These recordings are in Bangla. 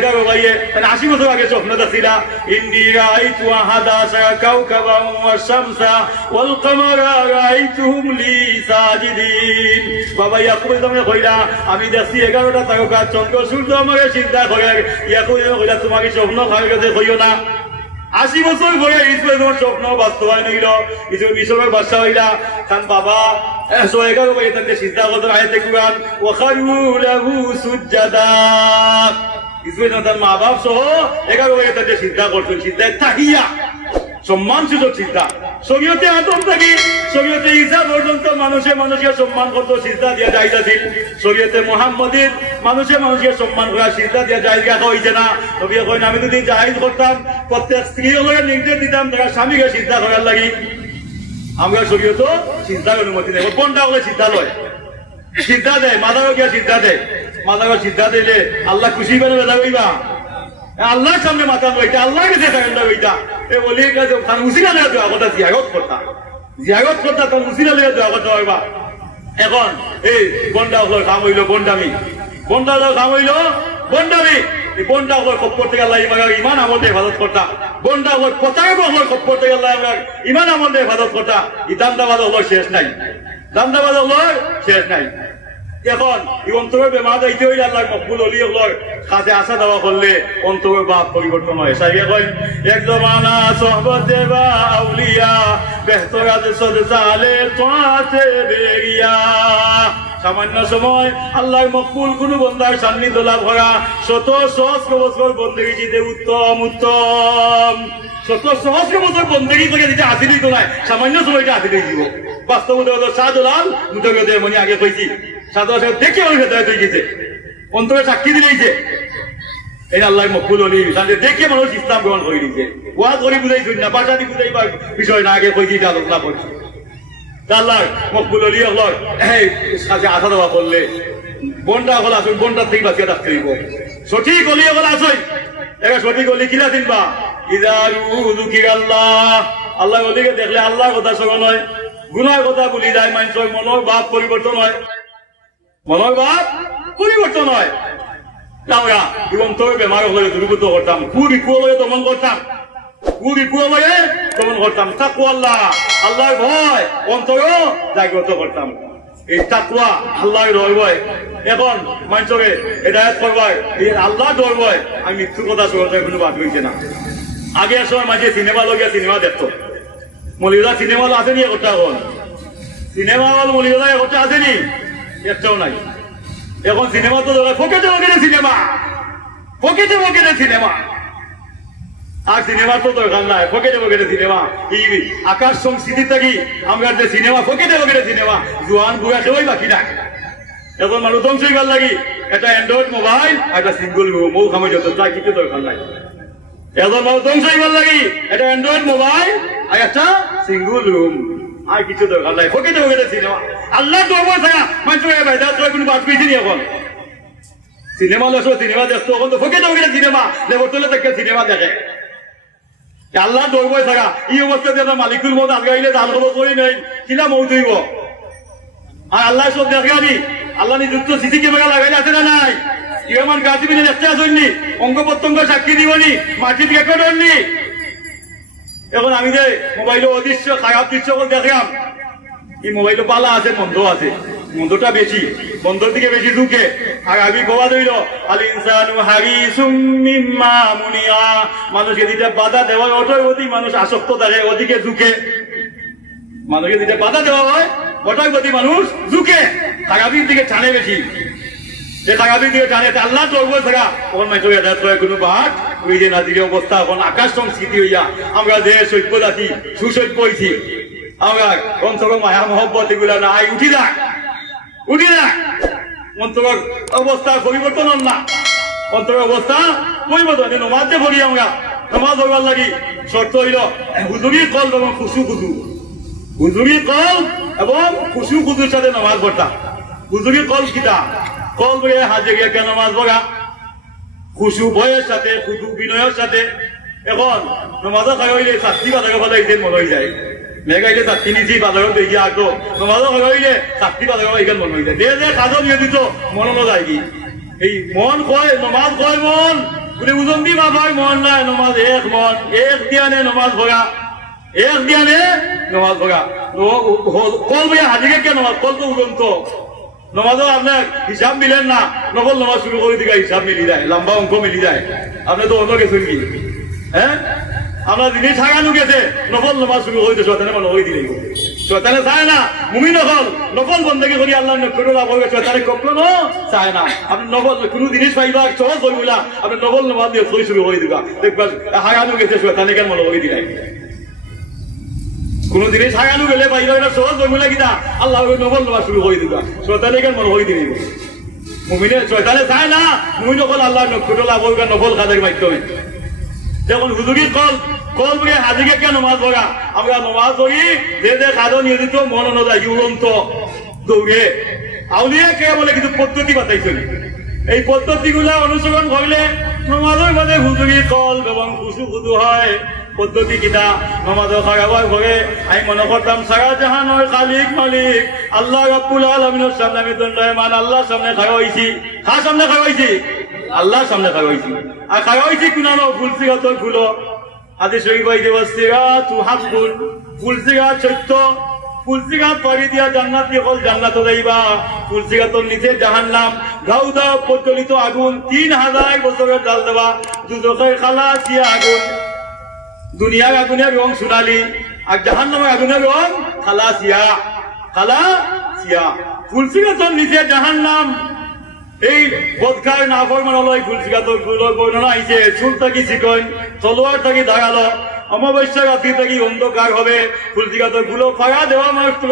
এগারো ভাইয়ে 80 বছর আগে স্বপ্ন দেখছিলা ইন্নী রাআইতু আহাদা আশারা কাওকাবান ওয়া শামসা ওয়াল কামারা রাআইতুহুম লি সাজিদিন। বাবা ইয়াকুব তুমি কইলা আমি দেখছি 11টা তারকা চন্দ্র সূর্য আমাকে চিন্তা করে। ইয়াকুব তুমি কইলা তোমাকে স্বপ্ন খাওয়ার কাছে কইও না। 80 বছর পরে ইসমাইল তোমার স্বপ্ন বাস্তবায়ন হইল। মিশরের বাদশা হইলা কারণ বাবা 111 ভাইয়ে তাকে চিন্তা করতে আয়াতে কুরআন ওয়া খারু লাহু সুজদা। ইসমাইল তার মা বাপ সহ 11 ভাইয়ে তাকে চিন্তা করতেন। চিন্তায় তাহিয়া সম্মান সুযোগ চিন্তা শরীয়তে আদম থেকে শরীয়তে ঈসা পর্যন্ত মানুষের সম্মান করতো, চিন্তা দিয়া জায়েজ আছিল। শরীয়তে মুহাম্মদের মানুষের সম্মান করা চিন্তা দিয়া জায়েজ রাখা হয়েছে না। তবে কইন আমি যদি জায়েজ করতাম প্রত্যেক স্ত্রীকে নির্দেশ দিতাম তারা স্বামীকে চিন্তা করার লাগি। আমরা শরীয়ত চিন্তার অনুমতি নেই। কোনটা হলে চিন্তা লয়, চিন্তা দেয় মাদারও গিয়া চিন্তা দেয়। মাদারও চিন্তা দিলে আল্লাহ খুশি করে বেলা কইবা আল্লাহর সামনে মাথা লইটা আল্লাহ কাছে সারেন্ডার হইতা। এ বলি কাছে খান উসিলা লইয়া দেওয়া কথা জিয়ারত করতা তার উসিলা লইয়া দেওয়া কথা হইবা। এখন এই বন্ডা হলো কাম হইলো বন্ডামি, বন্ডা হলো কাম হইলো বন্ডামি। এই বন্ডা হলো খপ্পর থেকে আল্লাহ ইমান আমল হেফাজত করতা। বন্ডা হলো পচাকে হলো খপ্পর থেকে আল্লাহ ইমান আমল হেফাজত করতা। ই দান্দাবাদ হলো শেষ নাই, দান্দাবাদ হলো শেষ নাই। এখন এই অন্তরের বেমার দায়িত্ব হইলে আল্লাহ মকবুল অলি হলোর কাছে আসা দেওয়া করলে অন্তরের ভাব পরিবর্তন হয়। সাইয়ে কয় এক জমানা সোহবতে বা আউলিয়া বেহতরাত সদসালে তোয়াতে বেরিয়া। সামান্য সময় আল্লাহর মকবুল কোন বন্দার সান্নিধ্য লাভ করা শত সহস্র বছর বন্দেগী জিতে উত্তম উত্তম। শত সহস্র বছর বন্দেগী করে যেটা আসিলই তো নাই, সামান্য সময়টা আসিলেই দিব। বাস্তবতা হলো শাহজালাল মুতাবিদে মনি আগে কইছি সাধারণ দেখে মানুষ হেদায়েত হয়ে গেছে, অন্তরে সাক্ষী দিলেইছে এই আল্লাহ মকবুল অলি দেখে মানুষ ইসলাম গ্রহণ করে দিয়েছে। ওয়াজ করে বুঝাইছেন না, বাসা দিয়ে বুঝাইবার বিষয় না, আগে কইছি আলোচনা করছি। আল্লাহ মকবুল অলি হল কাছে আসা দেওয়া করলে বন্ডা হল আসুন, বন্ডার থেকে বাঁচিয়ে রাখতে দিব। সঠিক অলি হল আসুন, এবার সঠিক অলি কিনা দিনবা আল্লাহ আল্লাহ অলিকে দেখলে আল্লাহর কথা স্মরণ হয়, গুনার কথা ভুলি যায়, মানুষের মনের ভাব পরিবর্তন হয়, মনের ভাব পরিবর্তন হয়। আমরা অন্তরের বেমার হলে দুর্গত করতাম, কুবিকুয়া হয়ে দমন করতাম, কুবিকুয়া হয়ে দমন করতাম। তাকওয়া আল্লাহ আল্লাহর ভয় অন্তরও জাগ্রত করতাম। এই তাকওয়া আল্লাহর ডর ভয় এখন মানুষকে হেদায়েত করবার এই আল্লাহ ডর ভয়। আমি মৃত্যুর কথা শুনতে কোনো বাদ হয়েছে না। আগে সময় মাঝে সিনেমা লগিয়া সিনেমা দেখতো, মলিউদা সিনেমা হল আসেনি একটা, এখন সিনেমা হল মলিউদা একটা আসেনি একটাও নাই। এখন সিনেমা তো ফকেটে ফকেটে সিনেমা, ফকেটে ফকেটে সিনেমা। আর সিনেমার তো দরকার নাই, ফকেটে ফকেটে সিনেমা। এই আকাশ সংস্কৃতি থাকি আমরা যে সিনেমা ফকেটে ফকেটে সিনেমা, জোয়ান বুড়া সবাই বাকি না। এখন মানুষ ধ্বংস হয়ে গেল লাগি একটা অ্যান্ড্রয়েড মোবাইল, একটা সিঙ্গল রুম, ও খামে যত চাই কিছু দরকার নাই। এখন মানুষ ধ্বংস হয়ে গেল লাগি একটা অ্যান্ড্রয়েড মোবাইল আর একটা সিঙ্গল রুম, আর কিছু দরকার নাই। ফকেটে ফকেটে সিনেমা আল্লাহ দরবার থাকা মানুষের কোনো বাদ পেয়েছি নি। এখন সিনেমা লেসো সিনেমা দেখতো, এখন তো ফকেটে ফকেটে সিনেমা লেবরতলে থেকে সিনেমা দেখে। আল্লাহ দরবার থাকা এই অবস্থা দিয়ে মালিকুল মত আগাইলে দান খবর করি নাই কিলা মৌত হইব। আর আল্লাহ সব দেখে আনি আল্লাহ নিযুক্ত সিসি ক্যামেরা লাগাইলে আছে না নাই? ইমান গাছি মিলে দেখতে আসেননি, অঙ্গ প্রত্যঙ্গ সাক্ষী দিবনি, মাটির রেকর্ড হননি। এখন আমি যে মোবাইলে অদৃশ্য খারাপ দৃশ্য দেখলাম, এই মোবাইলে পালা আছে মন্দ আছে, মন্দটা বেশি, মন্দর দিকে বেশি ঝুঁকে। আর আমি গোয়া ধরল আল ইনসানু হারিসুম মিম্মা মুনিয়া, মানুষকে যেটা বাধা দেওয়া হয় ওটার প্রতি মানুষ আসক্ত থাকে, ওদিকে ঝুঁকে। মানুষকে যেটা বাধা দেওয়া হয় ওটার প্রতি মানুষ ঝুঁকে, খারাপির দিকে টানে বেশি। যে খারাপির দিকে টানে আল্লাহ চলবো থাকা তখন মানুষকে হেদায়েত করে কোনো বাদ ওই যে নাজির অবস্থা। এখন আকাশ সংস্কৃতি হইয়া আমরা যে সভ্য জাতি সুসভ্য হয়েছি, আমরা অন্তর মায়া মহব্বত এগুলা নাই, উঠি না উঠি না। অন্তর অবস্থা পরিবর্তন হন না, অন্তর অবস্থা পরিবর্তন। নমাজ যে পড়ি আমরা, নমাজ হবার লাগি শর্ত হইল হুজুরি কল এবং খুশু খুশু, হুজুরি কল এবং খুশু খুশুর সাথে নমাজ পড়তা। হুজুরি কল কিতা কল বলে হাজে গিয়ে কেন নমাজ পড়া, খুশু ভয়ের সাথে খুশু বিনয়ের সাথে। এখন নমাজও খাই হইলে চাকরি বাজারে ফলে এই মনে হয়ে যায়, মেঘাইলে চাকরি নিচি বাজারত দেখি আগো নমাজও খাই হইলে চাকরি বাজারে এইখান মনে হয়ে যায়। যে কাজও নিয়ে দিত মন যায় কি এই মন কয় নমাজ কয় মন বলে ওজন দি মাফার মন নাই নমাজ এক মন এক দিয়ানে নমাজ ভরা এক দিয়ানে নমাজ ভরা কল ভাইয়া হাজিকে কে নমাজ কল তো ওজন তো নমাজও আপনার হিসাব মিলেন না নকল নমাজ শুরু করে দিকে হিসাব মিলি যায় লম্বা অঙ্ক মিলি যায় আপনি তো অন্য গেছেন কি হ্যাঁ আমরা জিনিস হাগানো গেছে নকল নমাজ শুরু করে শয়তানে মনে হয়ে দিলে শয়তানে চায় না মুমিন নকল বন্দেগী করি আল্লাহ নকল লাভ হবে শয়তানে কখনো চায় না আপনি নকল কোনো জিনিস পাইবা সহজ হইবলা আপনি নকল নমাজ দিয়ে শুরু করে দিবা দেখবা হাগানো গেছে শয়তানে কেন মনে হয়ে দিলাই কোন জিনিস হাগানো গেলে পাইবা এটা সহজ হইবলা কিনা আল্লাহ নকল নমাজ শুরু করে দিবা শয়তানে কেন মনে হয়ে দিবি মুমিনে শয়তানে চায় না মুমিন নকল আল্লাহ নকল লাভ হবে নকল কাজের মাধ্যমে যখন হুজুরি কল বলে হাজিকে কে নমাজ পড়া আমরা নমাজ পড়ি যে কাজও নিয়োজিত মন অনুযায়ী উড়ন্ত দৌড়ে আউলিয়া কে বলে কিছু পদ্ধতি বাতাইছেন এই পদ্ধতিগুলা অনুসরণ করলে নমাজের মধ্যে হুজুরি কল এবং খুশু খুদু হয় পদ্ধতি কিনা নমাজ খারাবার ঘরে আমি মনে করতাম সারা জাহানের খালিক মালিক আল্লাহ রাব্বুল আলামিনের সামনে আমি দণ্ডায়মান আল্লাহর সামনে খাড়া হইছি কার সামনে খাড়া হইছি আল্লাহর সামনে খাড়া হইছি আর খাড়া হইছি কুনানো ফুলসি গাতর ফুলো আদি শরীফ হইতে বসছিরা তু হাকুল ফুলসি গাছ সত্য ফুলসি গাছ পাড়ি দিয়া জান্নাত দিয়ে কল জান্নাত যাইবা ফুলসি গাতর নিচে জাহান্নাম গাউদা প্রজ্বলিত আগুন 3000 বছরের জাল দেবা দুজকের খালাস দিয়া আগুন দুনিয়ার আগুনের রং সোনালি আর জাহান্নামের আগুনের রং খালাসিয়া ফুলসি গাতর নিচে জাহান্নাম এই বদকার না ফরমানলয় ফুলসি গাতর ফুলের বর্ণনা আইছে চুল থাকি চিকন তলোয়ার থাকি ধারালো অমাবস্যা রাত্রি থাকি অন্ধকার হবে ফুলসি গাতর ফুলো ফাড়া দেওয়া মাত্র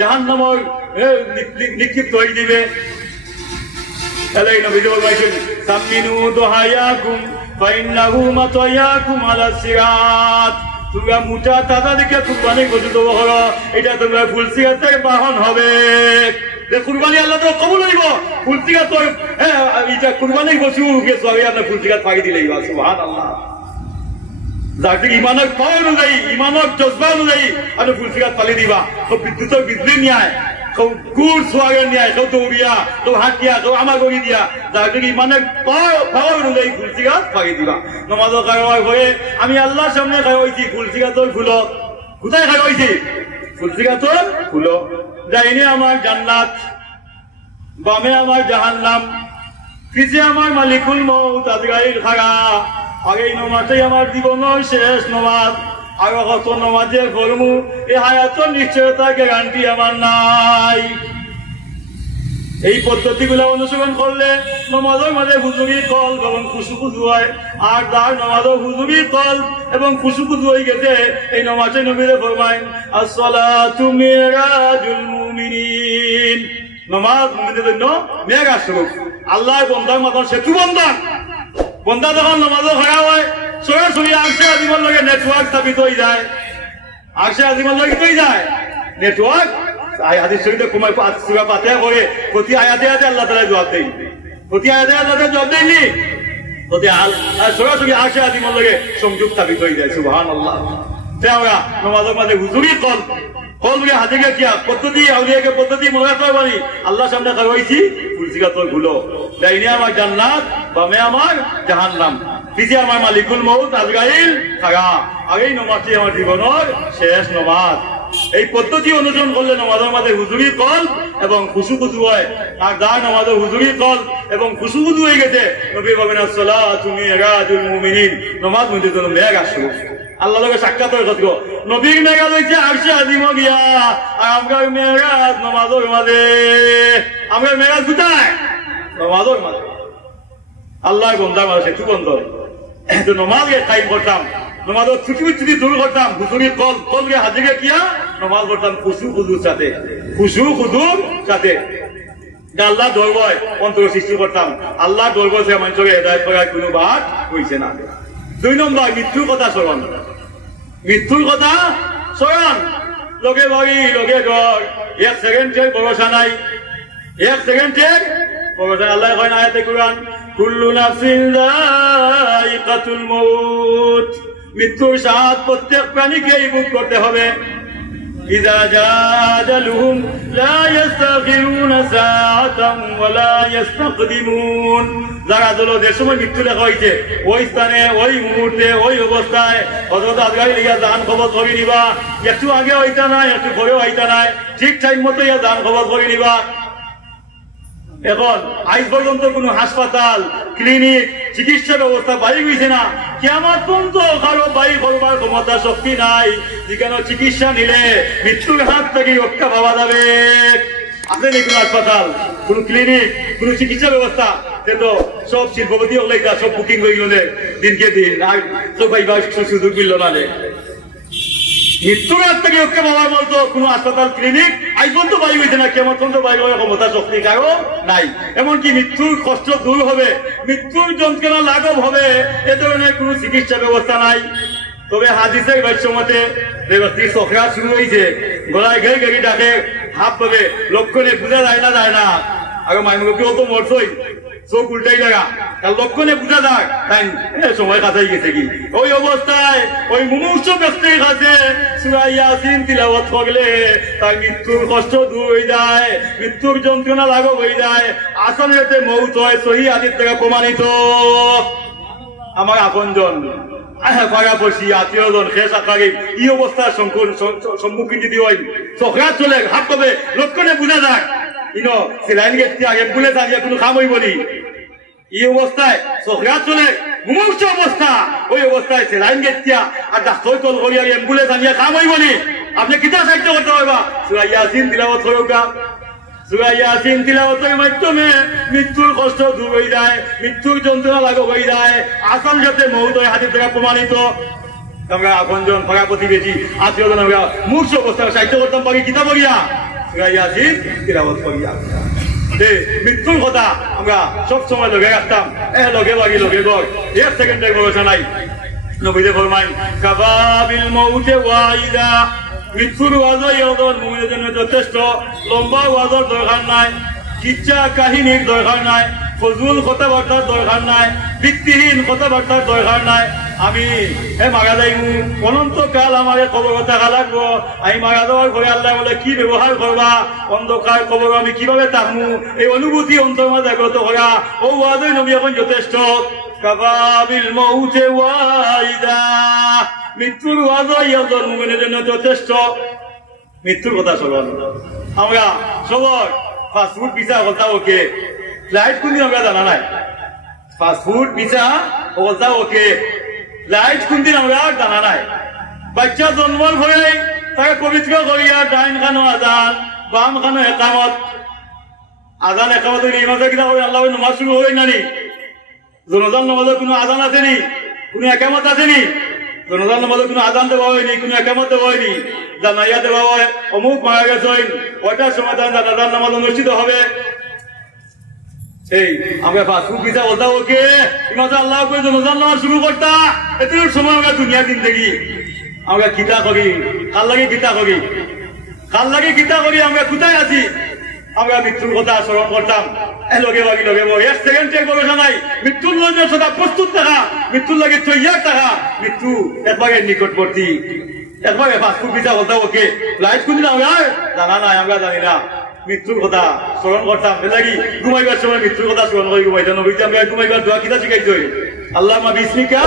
জাহান্নামের নিক্ষিপ্ত হয়ে দিবে তাহলে এই নবী বলছেন সামিনু দুহায়াকুম ফাইন্নাহু মাতায়াকুম আলা সিরাত তোমরা মোটা তাজা দিকে কুরবানি গোশত করো এটা তোমরা ফুলসি গাতের বাহন হবে কুরবানি আল্লাহ তো কবুল হইব ফুলসি গাত এটা কুরবানি গোশু গেছো আমি আপনার ফুলসি গাত ফাঁকি দিলেই সুবহানাল্লাহ যাকে ইমানের পাওয়া অনুযায়ী ইমানের জজবা অনুযায়ী আপনি ফুলসি গাত ফালি দিবা তো বিদ্যুতের বিজলি নিয়ায় গুড় সোয়াগের নিয়ায় কেউ দৌড়িয়া কেউ হাঁটিয়া কেউ আমাগরি দিয়া যাকে ইমানের পাওয়া অনুযায়ী ফুলসি গাত ফাঁকি দিবা নমাজ কারবার হয়ে আমি আল্লাহর সামনে খাওয়া হয়েছি ফুলসি গাতর ফুলো কোথায় খাওয়া হয়েছি ফুলসি গাতর ফুলো ডাইনে আমার জান্নাত বামে আমার জাহান্নাম পিছে আমার মালিকুল মউত আজরাইল খাড়া আর এই নমাজটাই আমার জীবনের শেষ নমাজ আর কত নমাজে ফরমু এই হায়াতের নিশ্চয়তা গ্যারান্টি আমার নাই এই পদ্ধতিগুলো অনুসরণ করলে নমাজের মাঝে হুজুরি কল এবং খুশু খুশু হয় আর যার নমাজের হুজুরি কল এবং খুশু খুশু হয়ে গেছে এই নমাজে নবীরে ফরমায় আসসালাতু মিরাজুল মুমিনিন নমাজ মুমিনদের জন্য মেরাজ স্বরূপ আল্লাহর বান্দার মত সেতু বন্দা যখন নমাজও খাওয়া হয় সরাসরি আরশে আজিমের লগে নেটওয়ার্ক স্থাপিত হয়ে যায় আরশে আজিমের লগে কি হয়ে যায় নেটওয়ার্ক হাদিস শরীফে কুমার সূরা ফাতিহা করে প্রতি আয়াতে আয়াতে আল্লাহ তাআলা জবাব দেন প্রতি আয়াতে আল্লাহ তাআলা জবাব দেননি প্রতি সরাসরি আরশে আজিমের লগে সংযোগ স্থাপিত হয়ে যায় সুবহানাল্লাহ তাহলে নমাজের মাঝে হুজুরি কলকে হাজিকে কিয়া পদ্ধতি আউলিয়াকে পদ্ধতি মনে করবানি আল্লাহর সামনে খাওয়াইছি ফুলসি গাতর ফুলো ডাইনে আমার জান্নাত বামে আমার জাহান্নাম পিছে আমার মালিকুল মউত আজরাইল খাড়া আগেই নমাজটি আমার জীবনের শেষ নমাজ এই পদ্ধতি অনুসরণ করলে নমাজের মাঝে হুজুরি কল এবং খুশু খুশু হয় আর যার নমাজের হুজুরি কল এবং খুশু খুশু হয়ে গেছে নবী বলেন আসসালাতু মিরাজুল মুমিনিন নমাজ মুমিনদের জন্য মেরাজ স্বরূপ আল্লাহ লগে সাক্ষাৎ হয়ে কথা নবীর মেরাজ হইছে আরশে আজিম গিয়া আর আমরার মেরাজ নমাজের মাঝে আমরার মেরাজ কোথায় নমাজের মাঝে আল্লাহর বান্দার মাঝে সেতু বন্ধ তো নমাজে টাইম করতাম নমাজের ছুটি দূর করতাম হুজুরি কলকে হাজিকে কিয়া নমাজ করতাম খুশু খুদুর সাথে আল্লাহ দরবার অন্তর সৃষ্টি করতাম আল্লাহ দরবার সে মানুষকে হেদায়েত করার কোনো বাদ হইছে না 2 নম্বর মৃত্যুর কথা স্মরণ লগে বাড়ি লগে ঘর 1 সেকেন্ডের ভরসা নাই 1 সেকেন্ডের ভরসা আল্লাহ কয় আয়াতে কুরআন কুল্লু নাফসিন যায়িকাতুল মউত মৃত্যুর স্বাদ প্রত্যেক প্রাণীকেই ভোগ করতে হবে ইযা জাদালুহুম লা ইস্তাখিরুনা সাআতান ওয়া লা ইস্তাকদিমুন। যারা দলদের সময় মৃত্যু লেখা হয়েছে ওই স্থানে ওই মুহূর্তে ওই অবস্থায় অথচ আজগাই লিয়া দান খবর করে নিবা, একটু আগে হইতা নাই একটু পরেও হইতা নাই, ঠিক টাইম মতো ইয়া দান খবর করে নিবা। এখন আজ পর্যন্ত কোন হাসপাতাল ক্লিনিক চিকিৎসা ব্যবস্থা বাড়ি হয়েছে না, কিয়ামত পর্যন্ত কারো বাড়ি করবার ক্ষমতা শক্তি নাই যেখানে চিকিৎসা নিলে মৃত্যুর হাত থেকে রক্ষা পাওয়া যাবে। আছে নি কোন হাসপাতাল, কোন ক্লিনিক, কোন চিকিৎসা ব্যবস্থা? তো সব শিল্পপতি হলে সব বুকিং হয়ে গেল দিনকে দিন, আর তো পাইবার সুযোগ মিলল না। মৃত্যুর হাত থেকে রক্ষা পাওয়ার মতো কোন হাসপাতাল ক্লিনিক আজ পর্যন্ত বাড়ি হয়েছে না, কেমন পর্যন্ত বাড়ি হওয়ার ক্ষমতা শক্তি কারো নাই। এমনকি মৃত্যুর কষ্ট দূর হবে, মৃত্যুর যন্ত্রণা লাঘব হবে, এ ধরনের কোন চিকিৎসা ব্যবস্থা নাই। তবে হাদিসের ভাষ্য মতে সখরা শুরু হয়েছে, গলায় ঘের ঘেরি ডাকে, হাত পাবে, লক্ষণে বোঝা যায় না আর মাইমুখী অত মরছই, চোখ উল্টাই লাগা, তার লক্ষণে বোঝা যাক তাই সময় কাটাই গেছে কি। ওই অবস্থায় ওই মুমূর্ষ ব্যক্তির কাছে সূরা ইয়াসিন তিলাওয়াত করলে তার মৃত্যুর কষ্ট দূর হয়ে যায়, মৃত্যুর যন্ত্রণা লাঘব হয়ে যায়, আসলে মৌত হয়, সহি হাদিস থেকে প্রমাণিত। আমার আপনজন পাড়াপড়শি আত্মীয়জন শেষ আকারে এই অবস্থার সম্মুখীন যদি হয়, চোখরা চলে হাত পাবে, লক্ষণে বোঝা যাক সেলাইন গেছে, অ্যাম্বুলেন্স আনিয়ে কোনো কাম হইব নি। এই অবস্থায় চোখরা চলে মুমূর্ষ অবস্থা, ওই অবস্থায় সেলাইন গেছে আর ডাক্তার কল করিয়া অ্যাম্বুলেন্স আনিয়ে কাম হইব নি? আপনি কিতা সাহায্য করতে পারবা? সূরা ইয়াসিন তিলাওয়াত করুকা, সূরা ইয়াসিন তিলাওয়াতের মাধ্যমে মৃত্যুর কষ্ট দূর হয়ে যায়, মৃত্যুর যন্ত্রণা লাঘব হয়ে যায়, আসল যাতে মৌত হয়, হাদিস থেকে প্রমাণিত। আমরা আপনজন পাড়া প্রতিবেশী আত্মীয়জন আমরা মূর্ছ অবস্থায় সাহায্য করতাম পারি কিতা করিয়া? সূরা ইয়াসিন তিলাওয়াত করিয়া। মৃত্যুর কথা আমরা সব সময় লগে রাখতাম, লগে লাগি লগে গড়, এক সেকেন্ডের ভরসা নাই। নবীতে ফরমাই কাবাবিল মৌতে ওয়াইদা, মৃত্যুর ওয়াজর মুমিনের জন্য যথেষ্ট, লম্বা ওয়াজর দরকার নাই, কিচ্ছা কাহিনীর দরকার নাই, ফজুল কথাবার্তার দরকার নাই, ভিত্তিহীন কথাবার্তার দরকার নাই। আমি মারা যাইমু, অনন্তকাল আমার কবর থাকা লাগবো, আমি মারা যাওয়ার পরে আল্লাহ বলে কি ব্যবহার করবা, অন্ধকার কবর আমি কিভাবে থাকবো, এই অনুভূতি অন্তর মাঝে জাগ্রত করা, ও ওয়াজই নবী এখন যথেষ্ট। কাবাবিল মৌতে ওয়াইদা, মৃত্যুর ওয়াজই একজন মুমিনের জন্য যথেষ্ট। মৃত্যুর কথা স্মরণ আমরা সবর ফাস্টফুড পিছা কথা ওকে, লাইট কোনদিন আমরা জানা নাই, ফাস্টফুড পিছা কথা ওকে, লাইট কোনদিন আমরা জানা নাই। বাচ্চা জন্মর পরে তাকে পবিত্র করিয়া ডাইন খানো আজান, বাম খানো একামত, আজান একামত হইলে ইমামে কিনা করে আল্লাহ নামাজ শুরু হয় নানি? জনজান নামাজের কোনো আজান আসেনি, কোনো একামত আসেনি? জনজান নামাজের কোনো আজান দেওয়া হয়নি, কোনো একামত দেওয়া হয়নি, জানাইয়া দেওয়া হয় অমুক মারা গেছেন, ওইটার সময় জানাজান নামাজ অনুষ্ঠিত হবে। এই আমরা ফাস্টফুড পিছা বলতা ওকে, ইমামে আল্লাহ করে জনজান নামাজ শুরু করতা, এত সময় আমরা দুনিয়া জিন্দেগি আমরা গীতা করি, কাল লাগে গীতা করি, কাল লাগে গীতা করি, আমরা কোথায় আছি? আমরা মৃত্যুর কথা স্মরণ করতাম, লগে লাগি লগে এক সেকেন্ডের ভরসা নাই, মৃত্যুর জন্য সদা প্রস্তুত থাকা, মৃত্যুর লাগে তৈয়ার থাকা, মৃত্যু একবারে নিকটবর্তী। একবারে ফাস্টফুড পিছা বলতা ওকে, লাইট কোনদিন আমরা জানা নাই, আমরা জানি না। মৃত্যুর কথা স্মরণ করতাম, লাগি ঘুমাইবার সময় মৃত্যুর কথা স্মরণ করে ঘুমাইতাম। নবীতে আমরা ঘুমাইবার দোয়া কিতা শিখাইছো? আল্লাহুম্মা বিসমিকা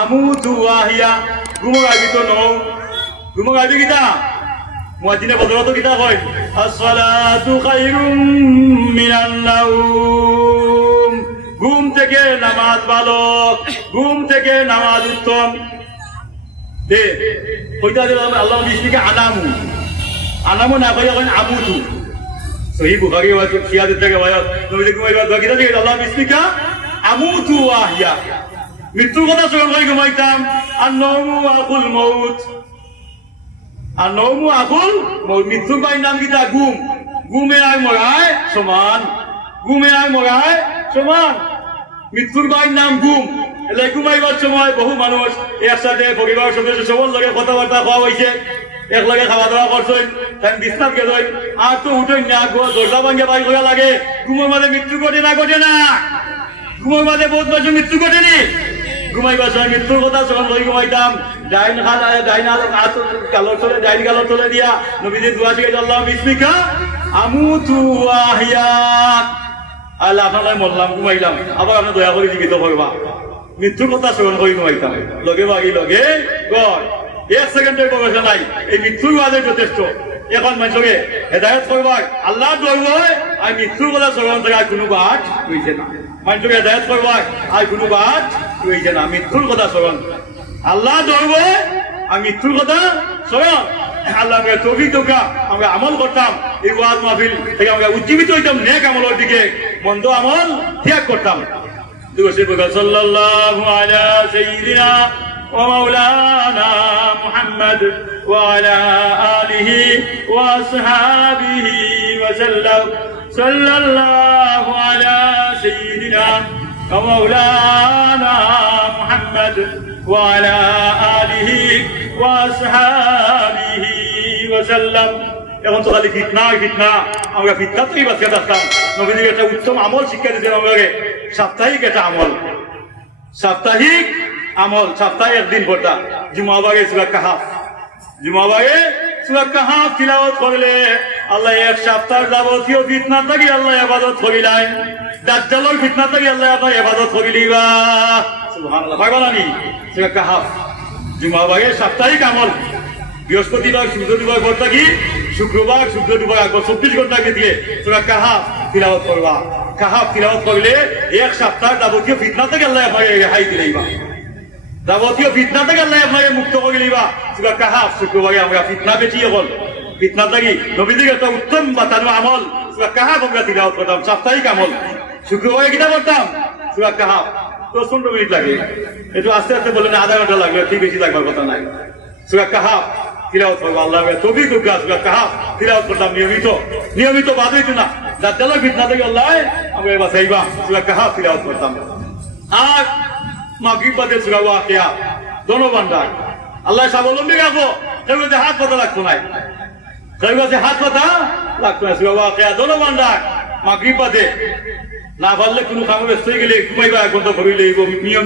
আমুতু ওয়া আহইয়া, ঘুমোর আগে তো নও, ঘুমোর আগে কিতা মুয়াজ্জিনে বদরত কিতা কয়, আসসালাতু খায়রুম মিনান নাওম, ঘুম থেকে নামাজ ভালো, ঘুম থেকে নামাজ উত্তম। দে কইতা দিল আল্লাহ বিসমিকা আনামু, আনামু না কইয়া কয় আমুতু। সহিহ বুখারী ওয়া সিয়াদত থেকে ওয়া নবী ঘুমাইবার দোয়া কিতা দিল, আল্লাহ বিসমিকা আমুতু ওয়া আহইয়া, মৃত্যুর কথা স্মরণ করে ঘুমাইতাম। আর নওমু আকুল মউত, আর নওমু আকুল মউত, মৃত্যুর ভাই নাম কিতা? ঘুম। ঘুমে আর মরায় সমান, ঘুমে আর মরায় সমান, মৃত্যুর ভাই নাম ঘুম। এলে ঘুমাইবার সময় বহু মানুষ একসাথে পরিবার সদস্য সবল লগে কথাবার্তা খাওয়া হয়েছে, এক লগে খাওয়া দাওয়া করছেন, তাই বিছনাত গেলেন, আর তো উঠেন না, দরজা ভাঙ্গে বাড়ি করা লাগে। ঘুমের মাঝে মৃত্যু ঘটে না? ঘটে না? ঘুমের মাঝে বহুত বছর মৃত্যু ঘটেনি? ঘুমাইবার সময় মৃত্যুর কথা স্মরণ করে ঘুমাইতাম। ডাইন খালা ডাইন কালোর তলে ডাইন কালোর তলে দিয়া নবীজি দোয়া শিখে আল্লাহ বিসমিকা আমুতু ওয়া আহইয়া। আল্লাহ আপনার মরলাম ঘুমাইলাম, আবার আপনি দয়া করে জীবিত করবা। মৃত্যুর কথা স্মরণ করে ঘুমাইতাম, লগে বাগি লগে গড় 1 সেকেন্ডের প্রবেশ নাই। এই মৃত্যুর বাদে যথেষ্ট। এখন মানুষকে হেদায়ত করবার আল্লাহ ধরব আর মৃত্যুর কথা স্মরণ থেকে আর কোনো বাদ হইছে না। মানুষকে হেদায়ত করবার আর কোনো বাদ হইছে না। মৃত্যুর কথা স্মরণ আল্লাহ ধরব আর মৃত্যুর কথা স্মরণ। আল্লাহ আমরা তৌফিক দোকা আমরা আমল করতাম, এই ওয়াজ মাহফিল থেকে আমরা উজ্জীবিত হইতাম নেক আমলের দিকে, মন্দ আমল ত্যাগ করতাম। সাল্লাল্লাহু আলা সাইয়্যিদিনা ওয়া মাওলানা মুহাম্মদ ওয়া আলা আলিহি ওয়া আসহাবিহি ওয়া সাল্লাম। সাল্লাল্লাহু আলা সাইয়্যিদিনা ওয়া মাওলানা মুহাম্মদ ওয়া আলা আলিহি ওয়া আসহাবিহি ওয়া সাল্লাম। এখন তো খালি ফিতনা ফিতনা, আমরা ফিতনা তো বাঁচিয়ে থাকতাম। নবীজি একটা উত্তম আমল শিক্ষা দিয়েছেন আমাকে, সাপ্তাহিক একটা আমল, সাপ্তাহিক আমল, সপ্তাহে একদিন পড়তা জুমাবাগে সূরা কাহাফ, জুমাবাগে সূরা কাহাফ তিলাওয়াত করলে আল্লাহ এক সপ্তাহ যাবতীয় ফিতনা থেকে আল্লাহ ইবাদত করিলাই, দাজ্জালের ফিতনা থেকে আল্লাহ আপনার ইবাদত করিলিবা। সুবহানাল্লাহ। পাগলানি সূরা কাহাফ জুমাবাগে সাপ্তাহিক আমল। বৃহস্পতিবার সূর্যদিবার পড়তা কি, শুক্রবার সূর্যদিবার আগে 24 ঘন্টা দিয়ে সূরা কাহাফ তিলাওয়াত করবা। কাহাফ তিলাওয়াত করলে এক সপ্তাহ যাবতীয় ফিতনা থেকে আল্লাহ আপনাকে রেহাই দিলেইবা, যাবতীয় ফিতনা থেকে আল্লাহ আপনাকে মুক্ত করে দিবা। সূরা কাহাফ শুক্রবারে আমরা ফিতনা বেশি হল, ফিতনা থেকে নবীজির একটা উত্তম বাতানো আমল সূরা কাহাফ আমরা তিলাওয়াত করতাম, সাপ্তাহিক আমল। শুক্রবারে কিটা করতাম সূরা কাহাফ, 10-15 মিনিট লাগে, একটু আস্তে আস্তে বলেন আধা ঘন্টা লাগলো, ঠিক বেশি লাগবার কথা নাই। সূরা কাহাফ তিলাওয়াত করবো, আল্লাহ তৌফিক দুর্গা সূরা কাহাফ তিলাওয়াত করতাম নিয়মিত, নিয়মিত বাদ হইতো না, দাজ্জালের ফিতনা থেকে আল্লাহ আমরা বাঁচাইবা। সূরা কাহাফ তিলাওয়াত করতাম। আর মাগরিব বাদে সূরা ওয়াকিয়া ধন্যবাদ ডাক আল্লাহ স্বাবলম্বী রাখবো, কেউ কাছে হাত পাতা লাগতো নাই, কেউ কাছে হাত পাতা লাগতো না। সূরা ওয়াকিয়া ধন্যবাদ ডাক মাগরিব বাদে না পারলে কোনো কামে ব্যস্ত হয়ে গেলে ঘুমাইবা, এক ঘন্টা ঘুরি লইব,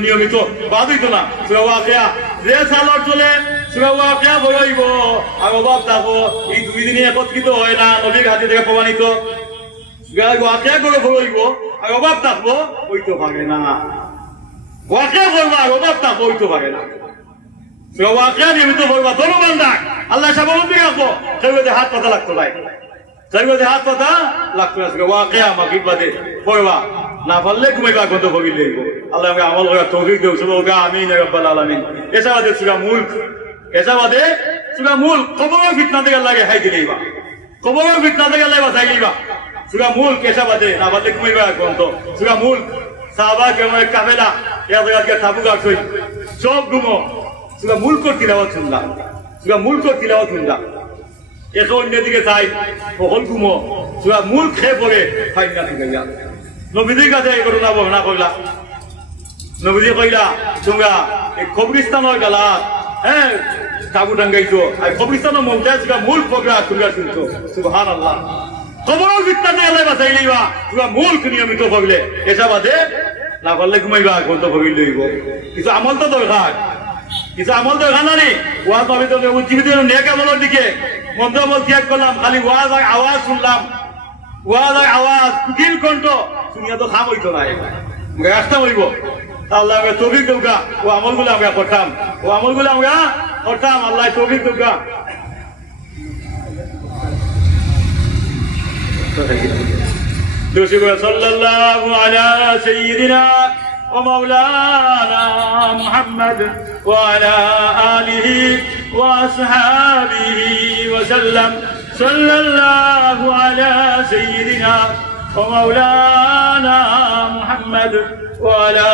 নিয়মিত বাদ হইতো না। সূরা ওয়াকিয়া যে সালত চলে সূরা ওয়াকিয়া বলাইব আর অভাব থাকো, এই 2 দিনে একত্রিত হয় না, নবীর হাতে থেকে প্রমাণিত। সূরা ওয়াকিয়া করে বলাইব আর অভাব থাকবো হইতে পারে না, ওয়াকিয়া করবা আর অভাব থাকবো হইতে পারে না। সূরা ওয়াকিয়া নিয়মিত করবা, ধন্যবাদ ডাক আল্লাহ স্বাবলম্বী রাখবো, কেউ কাছে হাত পাতা লাগতো নাই, কেউ কাছে হাত পাতা লাগতো না। সূরা ওয়াকিয়া মাগরিব বাদে পড়বা, না পারলে ঘুমাইবা, ঘন্টা ভগিল লইব। আল্লাহ আমাকে আমল করার তৌফিক দেও, সবাই আমিন ইয়া রাব্বাল আলামিন। এসা বাদে সূরা মুলক, এসা বাদে সূরা মুলক কবরের ফিতনা থেকে আল্লাহ রেহাই দিলেইবা, কবরের ফিতনা থেকে আল্লাহ বাঁচাই লইবা। সূরা মুলক এসা বাদে না পারলে ঘুমাইবা ঘন্টা। সূরা মুলক সাহাবা কেমন কাফেলা এক জায়গায় তাবু গাছই সব ঘুমো, সূরা মুলক তিলাওয়াত শুনলাম, সূরা মুলক তিলাওয়াত শুনলাম। এখন অন্যদিকে যাই সকল ঘুমো, সূরা মুলক খেয়ে পড়ে ফাইনা থেকে গিয়া নবীজির কাছে এই ঘটনা বর্ণনা করলা। নবীজি কইলা তোমরা এই কবরিস্তানের গালাত হ্যাঁ তাবু টাঙ্গাইছো, আর কবরিস্তানের মমতাজ মূল প্রোগ্রাম তোমরা শুনছো। সুবহানাল্লাহ। কবরের ফিতনা থেকে আল্লাহ বাঁচাই লইবা, তোমরা মুলক নিয়মিত করলে এসা বাদে না পারলে ঘুমাইবা, ঘন্টা ভগিল লইব। কিছু আমল তো দরকার, কিছু আমল দরকার না নি। ওয়াজ ভাবিত উজ্জীবিত নেক আমলের দিকে, মন্দ আমল ত্যাগ করলাম, খালি ওয়াজ আর আওয়াজ শুনলাম, ওয়াজ আর আওয়াজ কুকিল কণ্ঠ শুনিয়া তো খাম হইতো না, রাস্তা হইব। আল্লাহ আমরা তৌফিক দৌকা ও আমলগুলো আমরা করতাম, ও আমলগুলো আমরা করতাম। আল্লাহ তৌফিক দৌকা। সাল্লাল্লাহু আলা সাইয়্যিদিনা ওয়া মাওলানা মুহাম্মদ ওয়া আলা আলিহি ওয়া আসহাবিহি ওয়া সাল্লাম। সাল্লাল্লাহু আলা সাইয়্যিদিনা ওয়া মাওলানা মুহাম্মদ ওয়া আলা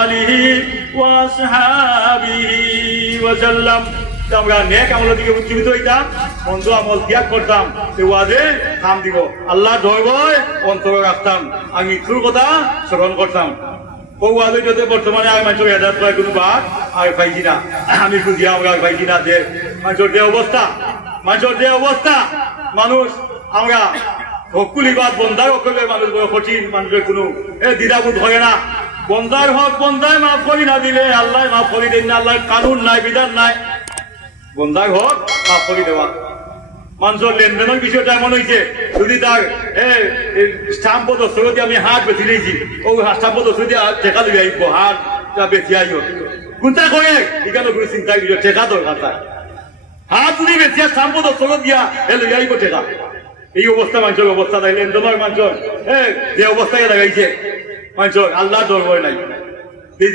আলিহি ওয়া আসহাবিহি ওয়া সাল্লাম। আমরা নেক আমলের দিকে উজ্জীবিত হইতাম, মন্দ আমল ত্যাগ করতাম, ওয়াজে কাম দিব, আল্লাহ ধরব অন্তরে রাখতাম, আমি মৃত্যুর কথা স্মরণ করতাম। ও ওয়াজে যদি বর্তমানে আর মানুষের হেদায়েত করার কোনো বাদ আর পাইছি না, আমি খুঁজি আমরা আর পাইছি না। যে মানুষের যে অবস্থা, মানুষের যে অবস্থা, মানুষ আমরা হকুলিবাদ বন্ধার অকলে মানুষ বড় কঠিন, মানুষের কোনো দ্বিধাবোধ হয় না, বন্দার হক বন্দায় মাফ করি না দিলে আল্লাহ মাফ করি দেন না, আল্লাহর কানুন নাই, বিধান নাই। বন্দার হক মাফ করি দেওয়া। মানুষের লেনদেনের বিষয়টা এমন হয়েছে, যদি তার স্টাম্প দস্তর দিয়ে আমি হাত বেঁচে নিয়েছি, ও স্টাম্প দস্তর দিয়ে টেকা লই আইব, হাত বেঁচে আইব, কোনটা করে এখানে কোনো চিন্তাই বিষয়, টেকা দরকার তার। হাত যদি বেঁচে স্টাম্প দস্তর দিয়া লই আইব টেকা। এই অবস্থা মানুষের অবস্থা নাই, লেনদেনের মানুষের যে অবস্থায় লাগাইছে মানুষের আল্লাহ দরবার নাই।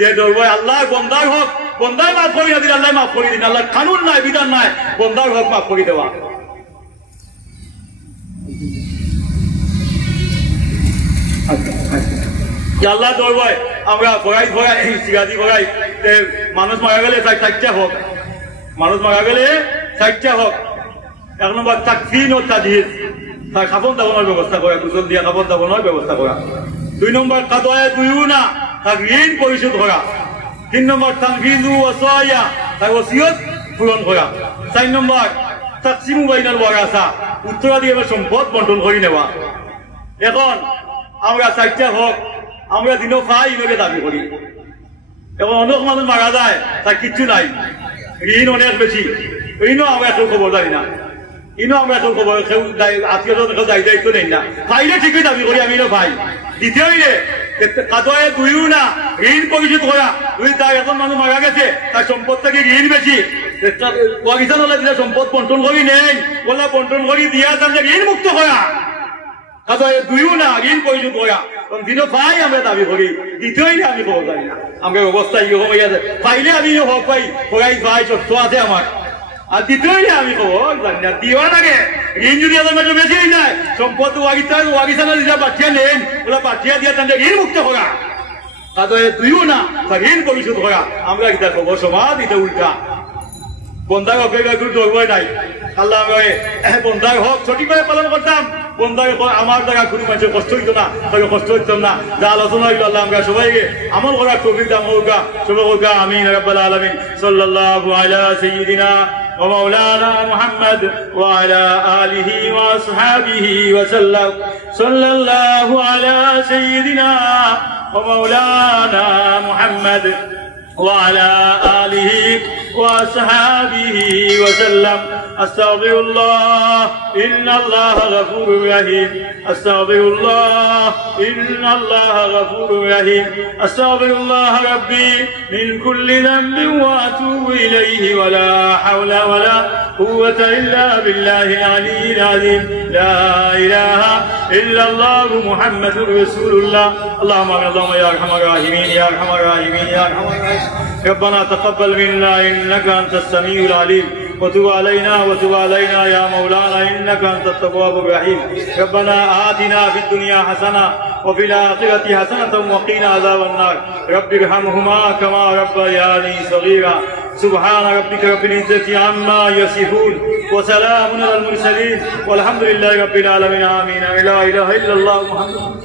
যে দরবার আল্লাহ বন্দার হক বন্দায় মাফ করি না দিন, আল্লাহ মাফ করি দিন। আল্লাহ কানুন নাই, বিধান নাই, বন্দার হক মাফ করি দেওয়া। আল্লাহ দরবার আমরা ভরাই ভরাই সিগাদি ভরাই, মানুষ মারা গেলে 4টা হোক, মানুষ মারা গেলে 4টা হোক। 1 নম্বর তাকফিন ও তাজহিজ, তার খাবন দাবনের ব্যবস্থা করা, গোসল দিয়া খাবন দাবনের ব্যবস্থা করা। 2 নম্বর কাদওয়ায়ে দুয়ুনা, তার ঋণ পরিশোধ করা। 3 নম্বর তানফিযু ওয়াসায়া, তার ওসিয়ত পূরণ করা। 4 নম্বর তাকসিমু বাইনাল ওয়ারাসা, উত্তরাধিকার সম্পদ বন্টন করে নেওয়া। এখন আমরা 4টা হক আমরা দিনও পাই, ইনকে দাবি করি। এখন অনেক মানুষ মারা যায়, তার কিচ্ছু নাই, ঋণ অনেক বেশি, ঋণও আমরা কেউ খবর জানি না, ইনো আমরা কেউ খবর কেউ আত্মীয় কেউ দায়িত্ব নেই না, পাইলে ঠিকই দাবি করি আমি ভাই। দ্বিতীয় কাদওয়ায়ে দুয়ুনা, ঋণ পরিশোধ করা। যদি তার এখন মানুষ মারা গেছে, তার সম্পদ থেকে ঋণ বেশি, ওয়ারিসান হলে দিলে সম্পদ বন্টন করি নেই, বললে বন্টন করি দিয়া তাহলে ঋণ মুক্ত করা। কাদওয়ায়ে দুয়ুনা, ঋণ পরিশোধ করা। দিনও পাই আমরা দাবি করি, দ্বিতীয়ই আমি খবর জানি না। আমার অবস্থা এরকম হয়ে আছে, পাইলে আমি হক পাই, করাই পাই, সত্য আছে আমার। আর দ্বিতীয়ই আমি খবর জানি না, দিওয়া লাগে। ঋণ যদি আমার মাঝে বেশি হয়ে যায়, সম্পদ ওয়ারিসানা দিলে পাঠিয়ে নেন, ওরা পাঠিয়ে দিয়ে তাহলে ঋণ মুক্ত করা। কাদওয়ায়ে দুয়ুনা, ঋণ পরিশোধ করা। আমরা এটা খবর সমাজ, এটা উল্টা। বন্দার হকের কোনো দরবার নাই। আল্লাহ আমরা বন্দার হক সঠিকভাবে পালন করতাম, বন্দার আমার দ্বারা কোনো মানুষের কষ্ট হইত না, তাকে কষ্ট হইতাম না। যা আলোচনা হইল আল্লাহ আমরা সবাইকে আমল করার তৌফিক দান হোগা, সবাই হোগা, আমিন রাব্বাল আলামিন। সাল্লাল্লাহু আলা সাইয়্যিদিনা ওয়া মাওলানা মুহাম্মদ ওয়া আলা আলিহি ওয়া আসহাবিহি ওয়া সাল্লাম। সাল্লাল্লাহু আলা সাইয়্যিদিনা ওয়া মাওলানা মুহাম্মদ ওয়া আলা আলিহি وأصحابه وسلم. أستغفر الله إن الله غفور رحيم. أستغفر الله إن الله غفور رحيم. أستغفر الله ربي من كل ذنب وأتوب إليه ولا حول ولا قوة إلا بالله العلي العظيم. لا إله إلا الله محمد رسول الله. اللهم يا أرحم الراحمين يا أرحم الراحمين يا أرحم الراحمين. ربنا تقبل منا إنك أنت السميع العليم وتب علينا يا مولانا إنك أنت التواب الرحيم. ربنا آتنا في الدنيا حسنة وفي الآخرة حسنة وقنا عذاب النار. رب ارحمهما كما ربياني صغيرا. سبحان ربك رب العزة عما يصفون وسلام على المرسلين والحمد لله رب العالمين. آمين. لا إله إلا الله محمد.